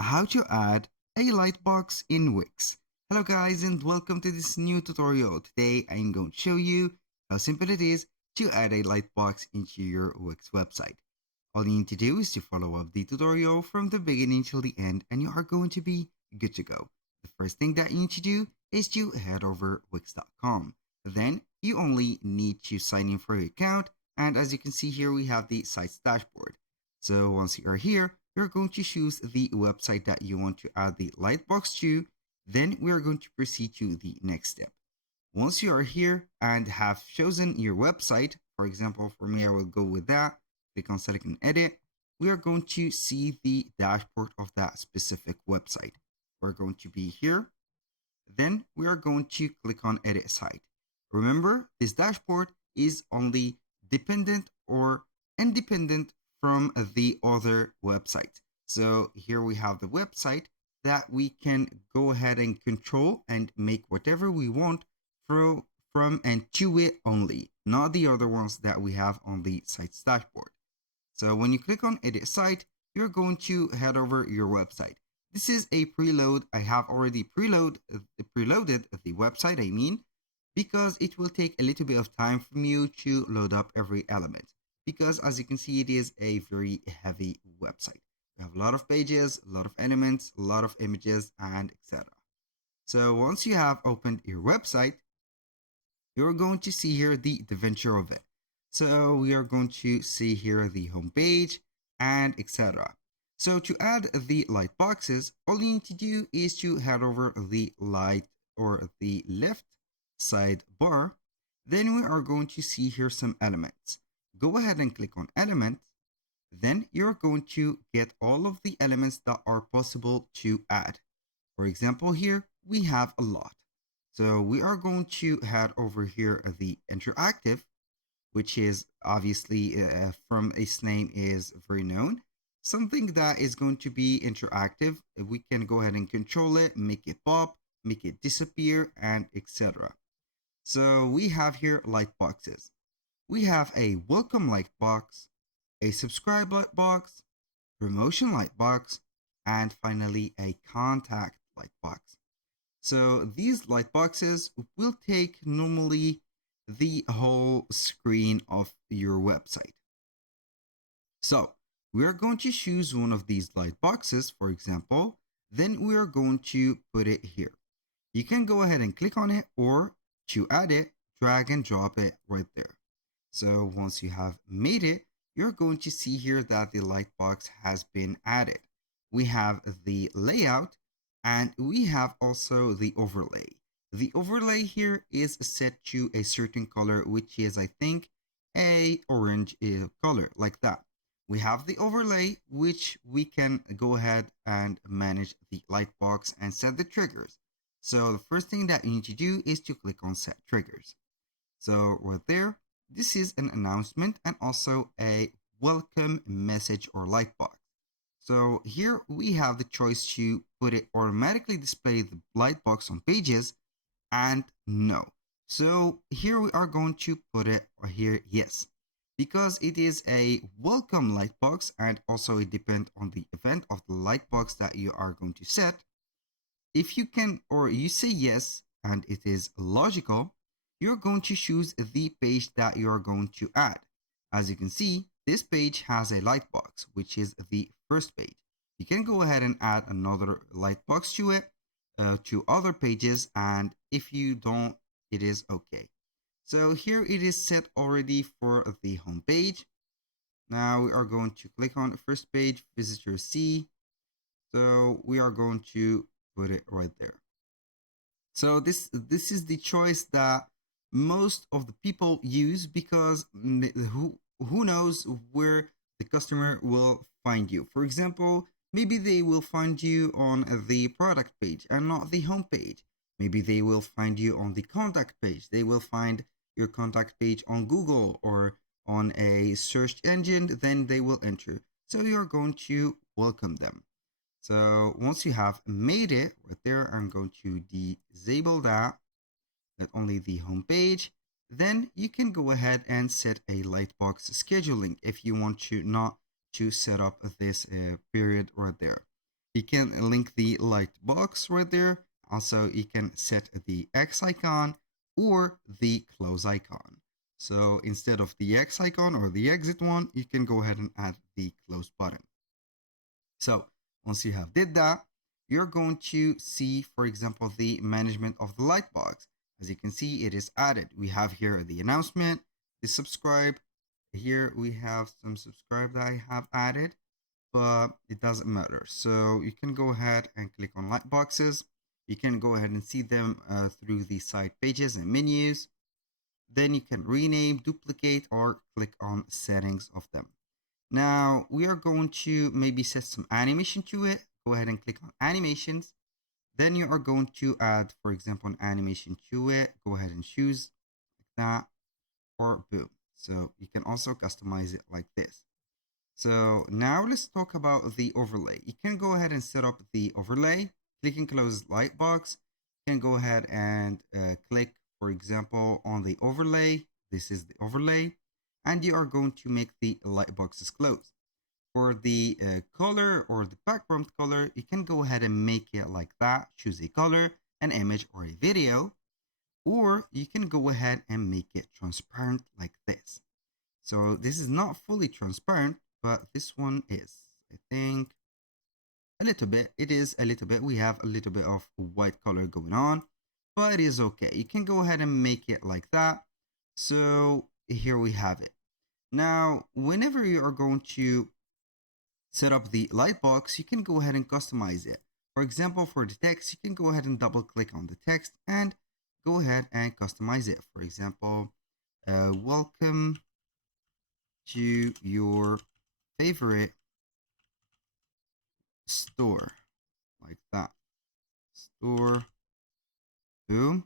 How to add a lightbox in Wix. Hello guys and welcome to this new tutorial. Today I'm going to show you how simple it is to add a lightbox into your Wix website. All you need to do is to follow up the tutorial from the beginning till the end and you are going to be good to go. The first thing that you need to do is to head over wix.com. Then you only need to sign in for your account, and as you can see here we have the site's dashboard. So once you are here, you're going to choose the website that you want to add the lightbox to. Then we are going to proceed to the next step. Once you are here and have chosen your website, for example, for me, I will go with that. Click on select and edit. We are going to see the dashboard of that specific website. We're going to be here. Then we are going to click on edit site. Remember, this dashboard is only dependent or independent from the other website. So here we have the website that we can go ahead and control and make whatever we want from and to it only, not the other ones that we have on the site's dashboard. So when you click on edit site, you're going to head over your website. This is a preload. I have already preloaded the website, because it will take a little bit of time from you to load up every element. Because as you can see, it is a very heavy website. You have a lot of pages, a lot of elements, a lot of images, and etc. So once you have opened your website, you're going to see here the adventure of it. So we are going to see here the home page and etc. So to add the light boxes, all you need to do is to head over the light or the left side bar. Then we are going to see here some elements. Go ahead and click on element. Then you're going to get all of the elements that are possible to add. For example, here we have a lot. So we are going to head over here the interactive, which is obviously from its name is very known. Something that is going to be interactive. We can go ahead and control it, make it pop, make it disappear, and etc. So we have here light boxes. We have a welcome light box, a subscribe light box, promotion light box, and finally a contact light box. So these light boxes will take normally the whole screen of your website. So we are going to choose one of these light boxes, for example, then we are going to put it here. You can go ahead and click on it, or to add it, drag and drop it right there. So once you have made it, you're going to see here that the light box has been added. We have the layout and we have also the overlay. The overlay here is set to a certain color, which is, I think, a orange color like that. We have the overlay, which we can go ahead and manage the light box and set the triggers. So the first thing that you need to do is to click on set triggers. So right there, this is an announcement and also a welcome message or light box. So here we have the choice to put it automatically display the light box on pages and no. So here we are going to put it here yes, because it is a welcome light box and also it depends on the event of the light box that you are going to set. If you can or you say yes and it is logical, you're going to choose the page that you're going to add. As you can see, this page has a light box, which is the first page. You can go ahead and add another light box to it, to other pages, and if you don't, it is okay. So here it is set already for the home page. Now we are going to click on the first page, visitor C. So we are going to put it right there. So this is the choice that most of the people use because who knows where the customer will find you. For example, maybe they will find you on the product page and not the home page. Maybe they will find you on the contact page. They will find your contact page on Google or on a search engine, then they will enter. So you're going to welcome them. So once you have made it right there, I'm going to disable that, not only the home page. Then you can go ahead and set a lightbox scheduling if you want to not to set up this period right there. You can link the Lightbox right there. Also, you can set the X icon or the close icon. So instead of the X icon or the exit one, you can go ahead and add the close button. So once you have did that, you're going to see, for example, the management of the Lightbox. As you can see, it is added. We have here the announcement, the subscribe. Here we have some subscribe that I have added, but it doesn't matter. So you can go ahead and click on Lightboxes. You can go ahead and see them through the side pages and menus. Then you can rename, duplicate, or click on settings of them. Now we are going to maybe set some animation to it. Go ahead and click on animations. Then you are going to add, for example, an animation to it. Go ahead and choose like that, or boom. So you can also customize it like this. So now let's talk about the overlay. You can go ahead and set up the overlay. Click and close Lightbox. You can go ahead and click, for example, on the overlay. This is the overlay. And you are going to make the Lightboxes close. For the color or the background color, you can go ahead and make it like that. Choose a color, an image, or a video. Or you can go ahead and make it transparent like this. So this is not fully transparent, but this one is, I think, a little bit. It is a little bit. We have a little bit of white color going on, but it is okay. You can go ahead and make it like that. So here we have it. Now, whenever you are going to set up the Lightbox, you can go ahead and customize it. For example, for the text, you can go ahead and double click on the text and go ahead and customize it. For example, welcome to your favorite store, like that. Store, boom,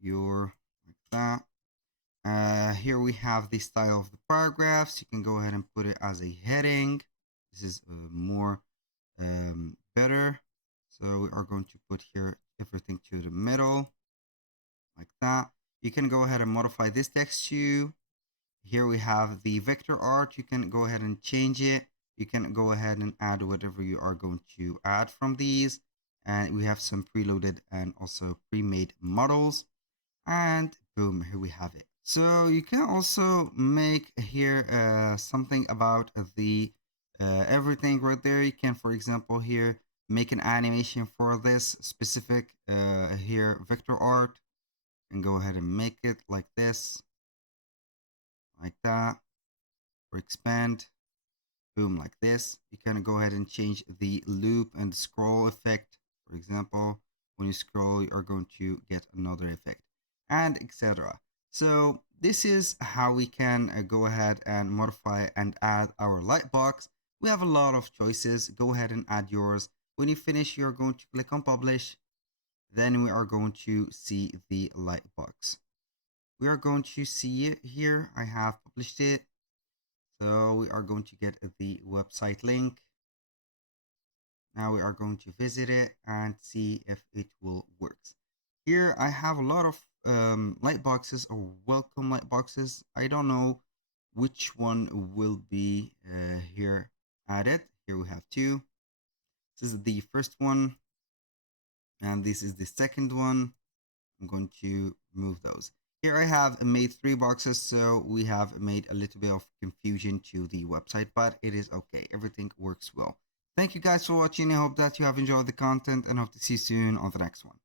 your, like that. Here we have the style of the paragraphs. You can go ahead and put it as a heading. This is more better. So we are going to put here everything to the middle, like that. You can go ahead and modify this text too. Here we have the vector art. You can go ahead and change it. You can go ahead and add whatever you are going to add from these. And we have some preloaded and also pre-made models. And boom, here we have it. So you can also make here something about the everything right there. You can, for example, here make an animation for this specific here vector art, and go ahead and make it like this, like that, or expand, boom, like this. You can go ahead and change the loop and scroll effect. For example, when you scroll, you are going to get another effect, and etc. So this is how we can go ahead and modify and add our Lightbox. We have a lot of choices. Go ahead and add yours. When you finish, you're going to click on publish. Then we are going to see the Lightbox. We are going to see it here. I have published it. So we are going to get the website link. Now we are going to visit it and see if it will work. Here I have a lot of light boxes or welcome light boxes. I don't know which one will be here added. Here we have two. This is the first one, and this is the second one. I'm going to move those. Here I have made 3 boxes, so we have made a little bit of confusion to the website, but it is okay. Everything works well. Thank you guys for watching. I hope that you have enjoyed the content and hope to see you soon on the next one.